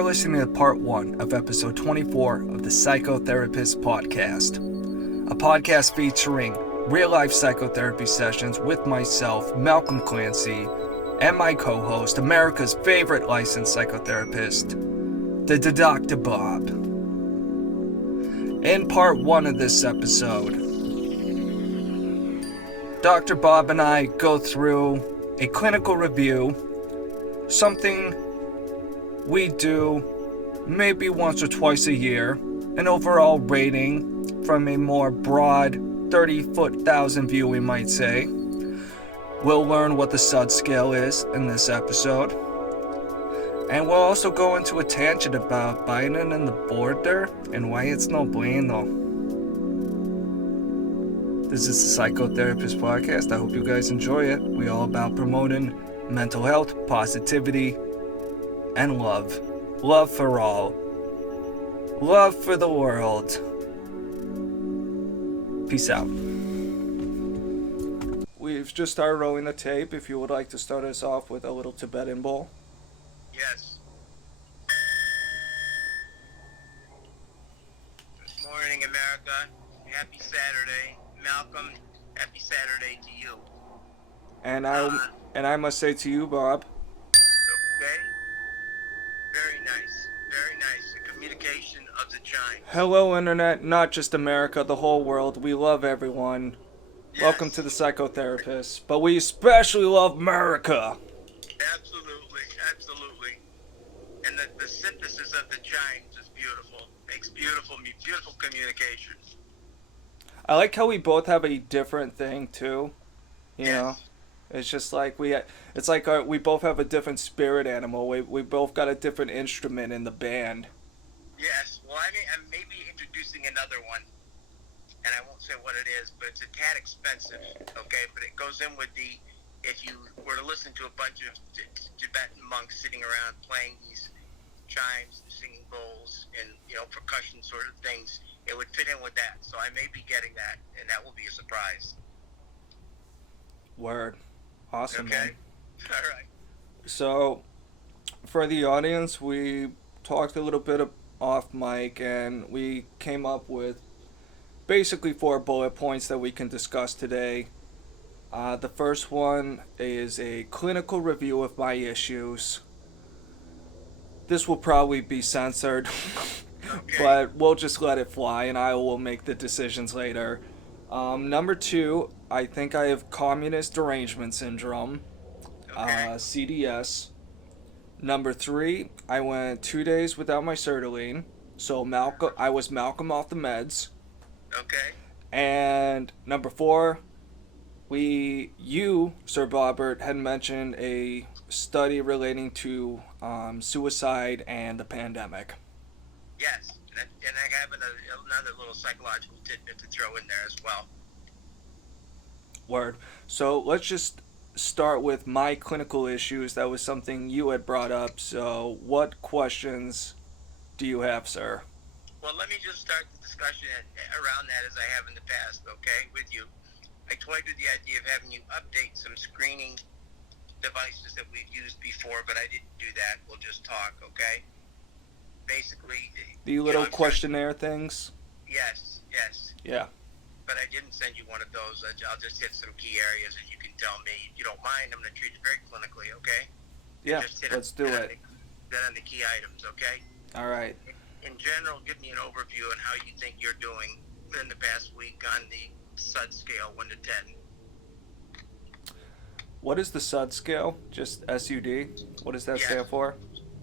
are listening to part 1 of episode 24 of the Psychotherapist Podcast, a podcast featuring real-life psychotherapy sessions with myself, Malcolm Clancy, and my co-host, America's favorite licensed psychotherapist, the Dr. Bob. In part 1 of this episode, Dr. Bob and I go through a clinical review, something we do maybe once or twice a year, an overall rating from a more broad 30,000 view, we might say. We'll learn what the SUD scale is in this episode. And we'll also go into a tangent about Biden and the border and why it's no bueno. This is the Psychotherapist Podcast. I hope you guys enjoy it. We're all about promoting mental health, positivity, and love. Love for all. Love for the world. Peace out. We've just started rolling the tape. If you would like to start us off with a little Tibetan bowl. Yes. Good morning, America. Happy Saturday. Malcolm, happy Saturday to you. And I must say to you, Bob. Okay. Very nice. Very nice. The communication of the chimes. Hello, Internet, not just America, the whole world. We love everyone. Yes. Welcome to the Psychotherapist. But we especially love America. Absolutely. Absolutely. And the synthesis of the chimes is beautiful. Makes beautiful communication. I like how we both have a different thing, too. You know? It's just like we both have a different spirit animal. We both got a different instrument in the band. Yes. Well, I may be introducing another one, and I won't say what it is, but it's a tad expensive, okay? But it goes in with if you were to listen to a bunch of Tibetan monks sitting around playing these chimes, singing bowls, and, percussion sort of things, it would fit in with that. So I may be getting that, and that will be a surprise. Word. Awesome, okay. Man. All right. So, for the audience, we talked a little bit off mic, and we came up with basically 4 bullet points that we can discuss today. The first one is a clinical review of my issues. This will probably be censored, Okay. but we'll just let it fly, and I will make the decisions later. Number 2, I think I have communist derangement syndrome, Okay. CDS. Number 3, I went 2 days without my sertraline, so I was Malcolm off the meds. Okay. And number 4, you, Sir Bobbert, had mentioned a study relating to suicide and the pandemic. Yes. And I have another little psychological tidbit to throw in there as well. Word. So let's just start with my clinical issues. That was something you had brought up. So what questions do you have, sir? Well, let me just start the discussion around that as I have in the past, okay, with you. I toyed with the idea of having you update some screening devices that we've used before, but I didn't do that. We'll just talk, okay? Basically, The little questionnaire things? Yes. Yeah. But I didn't send you one of those. I'll just hit some key areas, and you can tell me. If you don't mind, I'm going to treat it very clinically, okay? Yeah, let's do it. Then on the key items, okay? All right. In general, give me an overview on how you think you're doing in the past week on the SUD scale, 1 to 10. What is the SUD scale? Just SUD? What does that stand for?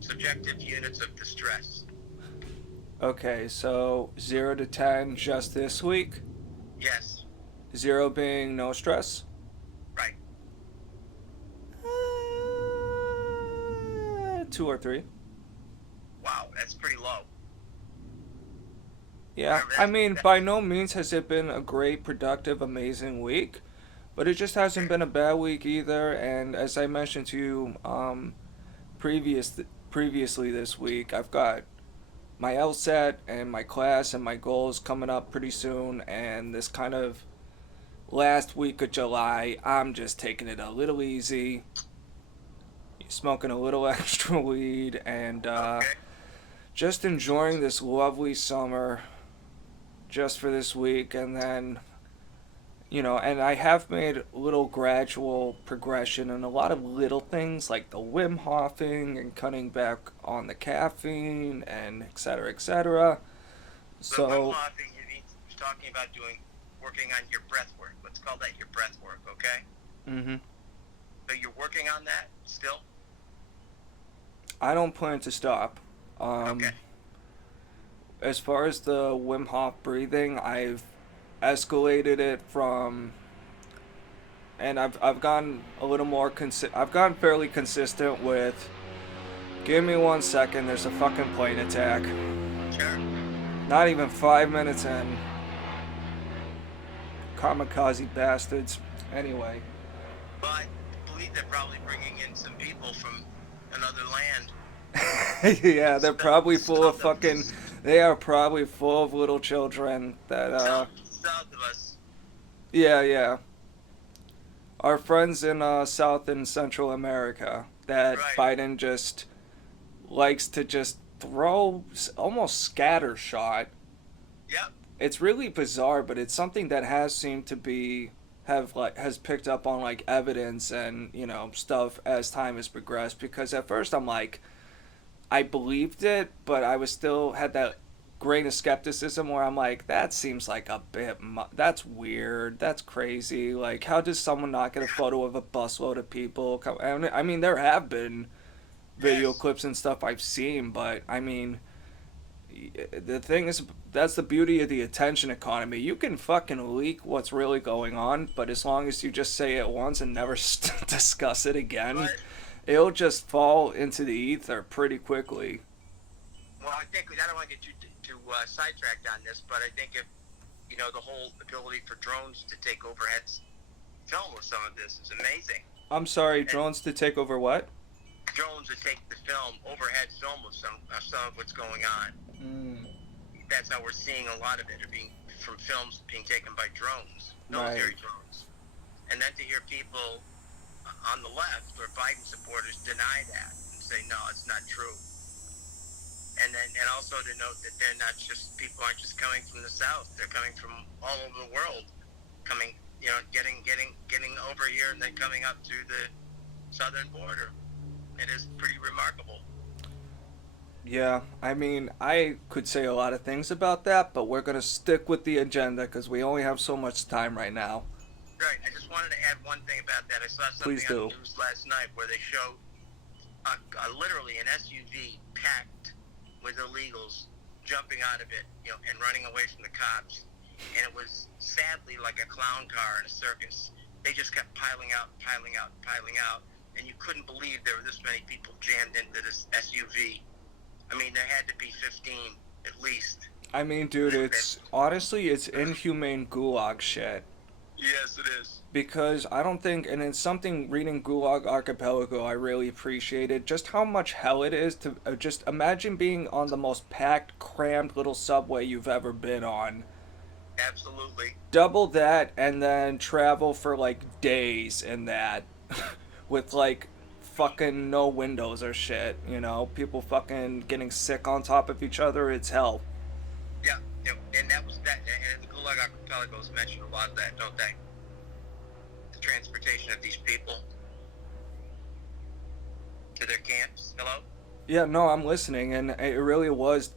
Subjective units of distress. Okay, so 0 to 10 just this week? Yes. 0 being no stress? Right. 2 or 3. Wow, that's pretty low. Yeah, I mean, by no means has it been a great, productive, amazing week, but it just hasn't been a bad week either. And as I mentioned to you previously this week, I've got my LSAT and my class and my goals coming up pretty soon, and this kind of last week of July, I'm just taking it a little easy, smoking a little extra weed, and Okay. Just enjoying this lovely summer just for this week, and then, and I have made little gradual progression in a lot of little things like the Wim Hofing and cutting back on the caffeine and et cetera, et cetera. The Wim So, Hof thing, he's talking about working on your breath work. Let's call that your breath work, okay? hmm So you're working on that still? I don't plan to stop. Okay. As far as the Wim Hof breathing, I've escalated it from, and I've gone a little more I've gone fairly consistent with. Give me 1 second. There's a fucking plane attack. Sure. Not even 5 minutes in. Kamikaze bastards. Anyway. But I believe they're probably bringing in some people from another land. Yeah, they're probably full of South fucking. They are probably full of little children that. South of us. Yeah, yeah. Our friends in South and Central America that Right. Biden just likes to just throw almost scattershot. Yep. It's really bizarre, but it's something that has seemed to has picked up on like evidence and stuff as time has progressed. Because at first I'm like, I believed it, but I was still had that grain of skepticism where I'm like, that seems like a bit. That's weird. That's crazy. Like, how does someone not get a photo of a busload of people? I mean, there have been video Yes. clips and stuff I've seen, but I mean, the thing is, that's the beauty of the attention economy. You can fucking leak what's really going on, but as long as you just say it once and never discuss it again, But, it'll just fall into the ether pretty quickly. well, I don't want to get too sidetracked on this, but I think if, the whole ability for drones to take overhead film of some of this is amazing. I'm sorry, drones to take over what? Drones to take the overhead film of some of what's going on. Mm, That's how we're seeing a lot of it from films being taken by drones, military drones. And then to hear people on the left or Biden supporters deny that and say, no, it's not true. And also to note that they're not just, people aren't just coming from the South, they're coming from all over the world, coming, getting over here and then coming up to the southern border. It is pretty remarkable. yeah, I mean, I could say a lot of things about that, but we're going to stick with the agenda because we only have so much time right now. Right. I just wanted to add one thing about that. I saw something Please do. on the news last night where they showed literally an SUV packed with illegals jumping out of it, and running away from the cops. And it was sadly like a clown car in a circus. They just kept piling out, and you couldn't believe there were this many people jammed into this SUV. I mean, there had to be 15 at least. I mean, dude, it's inhumane gulag shit. Yes, it is. Because I don't think, and it's something reading Gulag Archipelago I really appreciated, just how much hell it is to just imagine being on the most packed, crammed little subway you've ever been on. Absolutely. Double that, and then travel for like days in that, with like fucking no windows or shit, people fucking getting sick on top of each other, it's hell. Yeah, and that was that. And the Gulag Archipelagos mentioned a lot of that, don't they? The transportation of these people to their camps. Hello? Yeah, no, I'm listening, and it really was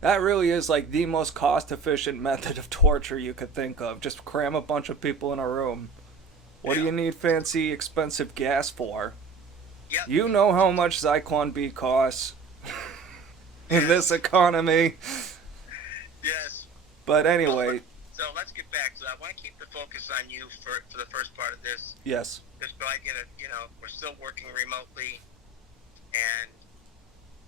that really is like the most cost efficient method of torture you could think of. Just cram a bunch of people in a room. What do you need fancy, expensive gas for? Yep. You know how much Zyklon B costs in this economy. Yes. But anyway, So let's get back. So I want to keep the focus on you for the first part of this. yes. Just so I get we're still working remotely, and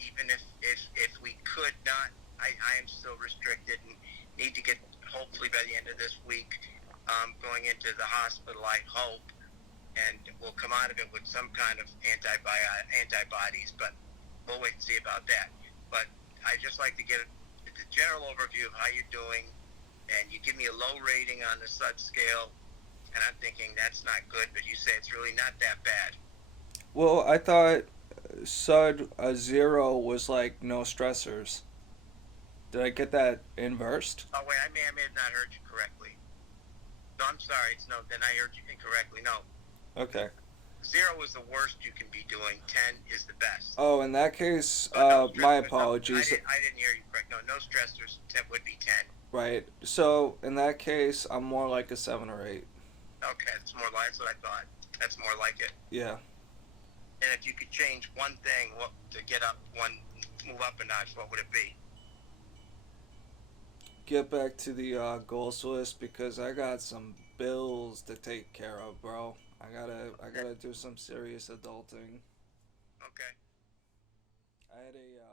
even if we could not, I am still restricted and need to get, hopefully by the end of this week, going into the hospital, I hope, and we'll come out of it with some kind of antibodies, but we'll wait and see about that. But I'd just like to get the general overview of how you're doing, and you give me a low rating on the SUD scale, and I'm thinking that's not good, but you say it's really not that bad. Well, I thought said a 0 was like no stressors. Did I get that inversed? Oh wait, I may have not heard you correctly. No, I'm sorry. It's no. Then I heard you incorrectly. No, Okay. 0 is the worst you can be doing. 10 is the best. Oh, in that case, So no my stressors. No, apologies. I didn't hear you correct. No, no stressors. 10 would be 10. Right. So in that case, I'm more like a 7 or 8. Okay, that's more like that's what I thought. That's more like it. Yeah. And if you could change one thing, what to get up one, move up a notch, what would it be? Get back to the goals list because I got some bills to take care of, bro. I gotta do some serious adulting. Okay. I had a